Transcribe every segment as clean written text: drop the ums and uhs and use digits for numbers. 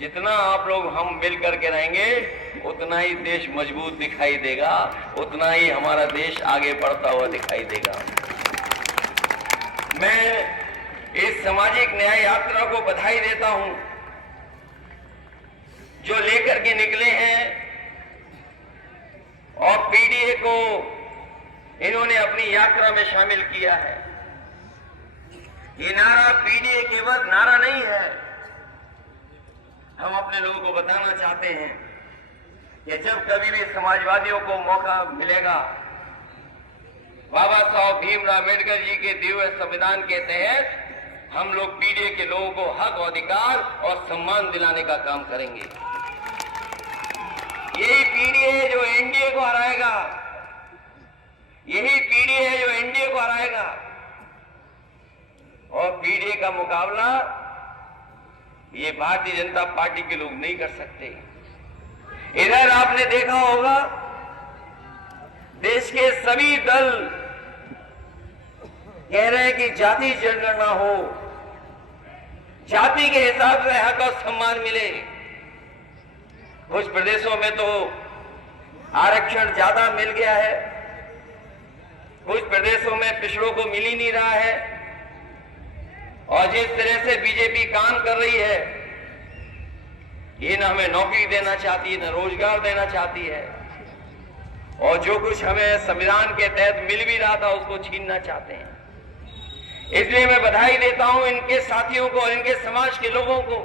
जितना आप लोग हम मिल करके रहेंगे उतना ही देश मजबूत दिखाई देगा, उतना ही हमारा देश आगे बढ़ता हुआ दिखाई देगा। मैं इस सामाजिक न्याय यात्रा को बधाई देता हूं जो लेकर के निकले हैं, और पीडीए को इन्होंने अपनी यात्रा में शामिल किया है। ये नारा पीडीए केवल नारा नहीं है, हम अपने लोगों को बताना चाहते हैं कि जब कभी भी समाजवादियों को मौका मिलेगा, बाबा साहब भीमराव अम्बेडकर जी के दिए हुए संविधान के तहत हम लोग पीडीए के लोगों को हक, अधिकार और सम्मान दिलाने का काम करेंगे। यही पीडीए है जो एनडीए को हराएगा, यही पीडीए है जो एनडीए को हराएगा। और पीडीए का मुकाबला ये भारतीय जनता पार्टी के लोग नहीं कर सकते। इधर आपने देखा होगा देश के सभी दल कह रहे हैं कि जाति जनगणना हो, जाति के हिसाब से हक और सम्मान मिले। कुछ प्रदेशों में तो आरक्षण ज्यादा मिल गया है, कुछ प्रदेशों में पिछड़ों को मिल ही नहीं रहा है। और जिस तरह से बीजेपी काम कर रही है, ये न हमें नौकरी देना चाहती है, न रोजगार देना चाहती है, और जो कुछ हमें संविधान के तहत मिल भी रहा था उसको छीनना चाहते हैं। इसलिए मैं बधाई देता हूं इनके साथियों को और इनके समाज के लोगों को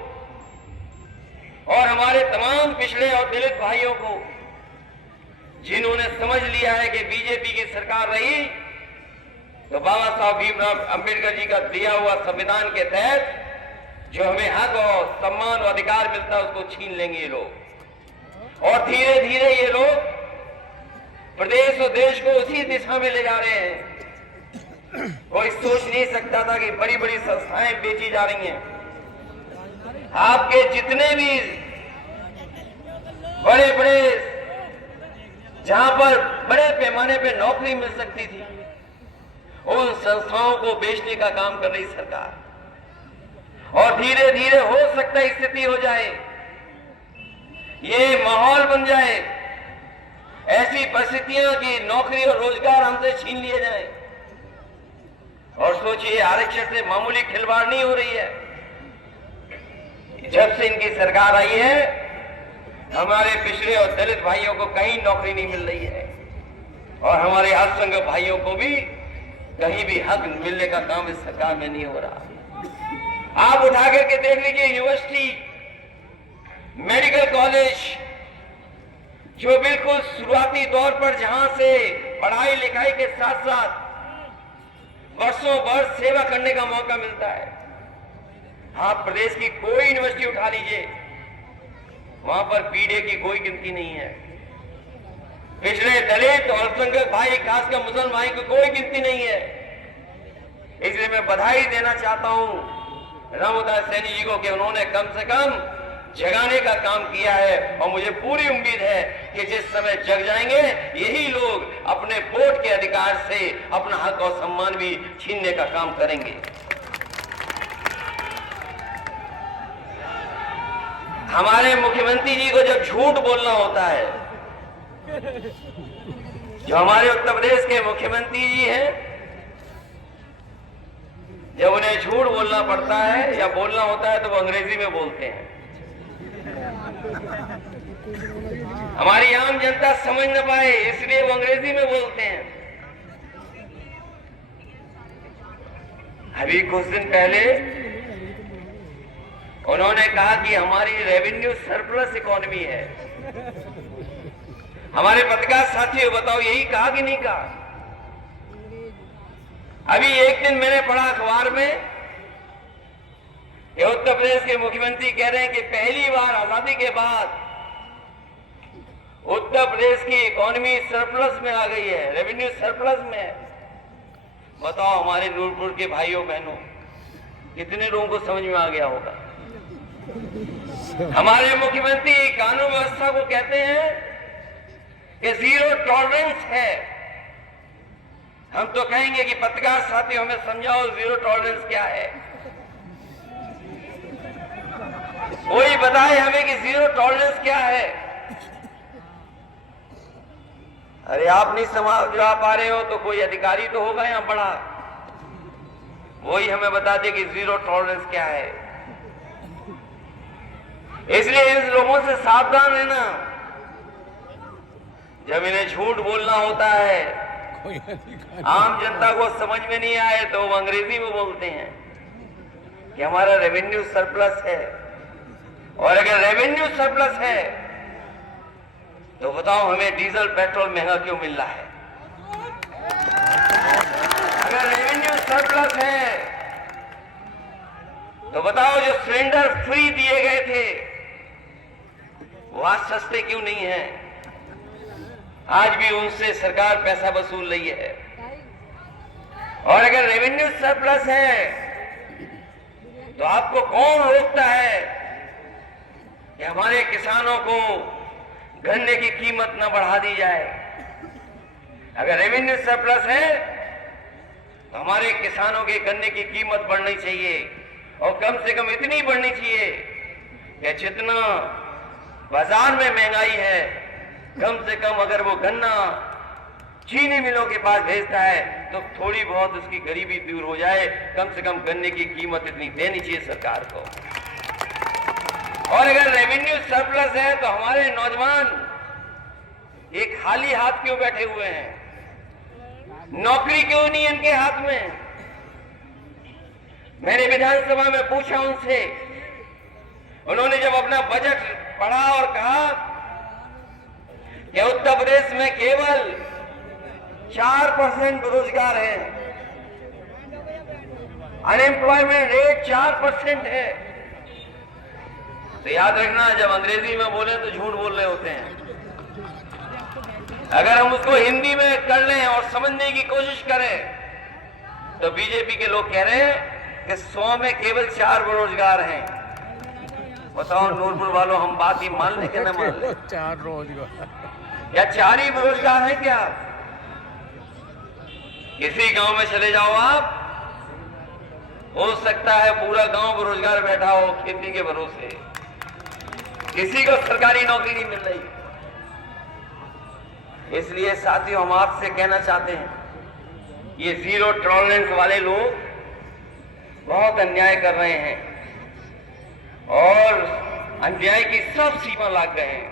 और हमारे तमाम पिछड़े और दलित भाइयों को, जिन्होंने समझ लिया है कि बीजेपी की सरकार रही तो बाबा साहब भीमराव अम्बेडकर जी का दिया हुआ संविधान के तहत जो हमें हक और सम्मान और अधिकार मिलता है उसको छीन लेंगे ये लोग। और धीरे धीरे ये लोग प्रदेश और देश को उसी दिशा में ले जा रहे हैं। कोई सोच नहीं सकता था कि बड़ी बड़ी संस्थाएं बेची जा रही हैं। आपके जितने भी बड़े बड़े जहां पर बड़े पैमाने पे नौकरी मिल सकती थी, उन संस्थाओं को बेचने का काम कर रही सरकार। और धीरे धीरे हो सकता है स्थिति हो जाए, ये माहौल बन जाए, ऐसी परिस्थितियां कि नौकरी और रोजगार हमसे छीन लिए जाए। और सोचिए, आरक्षण से मामूली खिलवाड़ नहीं हो रही है। जब से इनकी सरकार आई है, हमारे पिछड़े और दलित भाइयों को कहीं नौकरी नहीं मिल रही है, और हमारे अल्पसंख्यक भाइयों को भी कहीं भी हक मिलने का काम इस सरकार में नहीं हो रहा। आप उठा करके देख लीजिए, यूनिवर्सिटी, मेडिकल कॉलेज, जो बिल्कुल शुरुआती दौर पर जहां से पढ़ाई लिखाई के साथ साथ वर्षों वर्ष सेवा करने का मौका मिलता है। आप प्रदेश की कोई यूनिवर्सिटी उठा लीजिए, वहां पर पीडीए की कोई गिनती नहीं है। पिछड़े दलित और अल्पसंख्यक भाई, खासकर मुसलमान भाई की कोई गिनती नहीं है। इसलिए मैं बधाई देना चाहता हूं रामदास सैनी जी को कि उन्होंने कम से कम जगाने का काम किया है। और मुझे पूरी उम्मीद है कि जिस समय जग जाएंगे, यही लोग अपने वोट के अधिकार से अपना हक और सम्मान भी छीनने का काम करेंगे। हमारे मुख्यमंत्री जी को जब झूठ बोलना होता है, जो हमारे उत्तर प्रदेश के मुख्यमंत्री जी हैं, जब उन्हें झूठ बोलना पड़ता है या बोलना होता है तो वो अंग्रेजी में बोलते हैं। हमारी आम जनता समझ न पाए इसलिए वो अंग्रेजी में बोलते हैं। अभी कुछ दिन पहले उन्होंने कहा कि हमारी रेवेन्यू सरप्लस इकोनॉमी है। हमारे पत्रकार साथियों, बताओ यही कहा कि नहीं कहा? अभी एक दिन मैंने पढ़ा अखबार में कि उत्तर प्रदेश के मुख्यमंत्री कह रहे हैं कि पहली बार आजादी के बाद उत्तर प्रदेश की इकोनॉमी सरप्लस में आ गई है, रेवेन्यू सरप्लस में है। बताओ हमारे नूरपुर के भाइयों बहनों, कितने लोगों को समझ में आ गया होगा? हमारे मुख्यमंत्री कानून व्यवस्था को कहते हैं कि जीरो टॉलरेंस है। हम तो कहेंगे कि पत्रकार साथियों हमें समझाओ जीरो टॉलरेंस क्या है। कोई बताए हमें कि जीरो टॉलरेंस क्या है। अरे आप नहीं समझ पा रहे हो तो कोई अधिकारी तो होगा यहां बड़ा, वही हमें बता दे कि जीरो टॉलरेंस क्या है। इसलिए इन लोगों से सावधान रहना। जब इन्हें झूठ बोलना होता है, आम जनता को समझ में नहीं आए तो वो अंग्रेजी में बोलते हैं कि हमारा रेवेन्यू सरप्लस है। और अगर रेवेन्यू सरप्लस है तो बताओ हमें डीजल पेट्रोल महंगा क्यों मिल रहा है? अगर रेवेन्यू सरप्लस है तो बताओ जो सिलेंडर फ्री दिए गए थे वो आज सस्ते क्यों नहीं है? आज भी उनसे सरकार पैसा वसूल रही है। और अगर रेवेन्यू सरप्लस है तो आपको कौन रोकता है कि हमारे किसानों को गन्ने की कीमत न बढ़ा दी जाए? अगर रेवेन्यू सरप्लस है तो हमारे किसानों के गन्ने की कीमत बढ़नी चाहिए, और कम से कम इतनी बढ़नी चाहिए कि जितना बाजार में महंगाई है, कम से कम अगर वो गन्ना चीनी मिलों के पास भेजता है तो थोड़ी बहुत उसकी गरीबी दूर हो जाए। कम से कम गन्ने की कीमत इतनी देनी चाहिए सरकार को। और अगर रेवेन्यू सरप्लस है तो हमारे नौजवान एक खाली हाथ क्यों बैठे हुए हैं? नौकरी क्यों नहीं इनके हाथ में? मैंने विधानसभा में पूछा उनसे, उन्होंने जब अपना बजट पढ़ा और कहा कि उत्तर प्रदेश में केवल 4% बेरोजगार है, अनएम्प्लॉयमेंट रेट 4% है, तो याद रखना जब अंग्रेजी में बोले तो झूठ बोल रहे होते हैं। अगर हम उसको हिंदी में कर लें और समझने की कोशिश करें तो बीजेपी के लोग कह रहे हैं कि 100 में केवल 4 बेरोजगार हैं। बताओ नूरपुर वालों, हम बात ही मान लें कि न मान लें? 4 रोजगार या 4 ही बेरोजगार हैं क्या? किसी गांव में चले जाओ आप, हो सकता है पूरा गांव बेरोजगार बैठा हो खेती के भरोसे, किसी को सरकारी नौकरी नहीं मिल रही। इसलिए साथियों, हम आपसे कहना चाहते हैं, ये जीरो टॉलरेंस वाले लोग बहुत अन्याय कर रहे हैं और अन्याय की सब सीमा लाग गए हैं।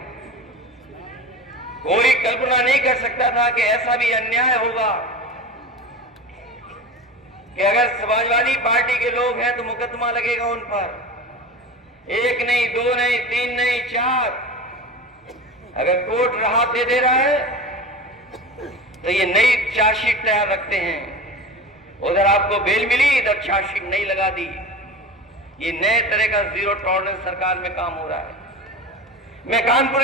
कोई कल्पना नहीं कर सकता था कि ऐसा भी अन्याय होगा कि अगर समाजवादी पार्टी के लोग हैं तो मुकदमा लगेगा उन पर। 1 नहीं, 2 नहीं, 3 नहीं, 4। अगर कोर्ट राहत दे रहा है तो ये नई चार्जशीट तैयार रखते हैं। उधर आपको बेल मिली, इधर चार्जशीट नहीं लगा दी। ये नए तरह का जीरो टॉलरेंस सरकार में काम हो रहा है। मैं कानपुर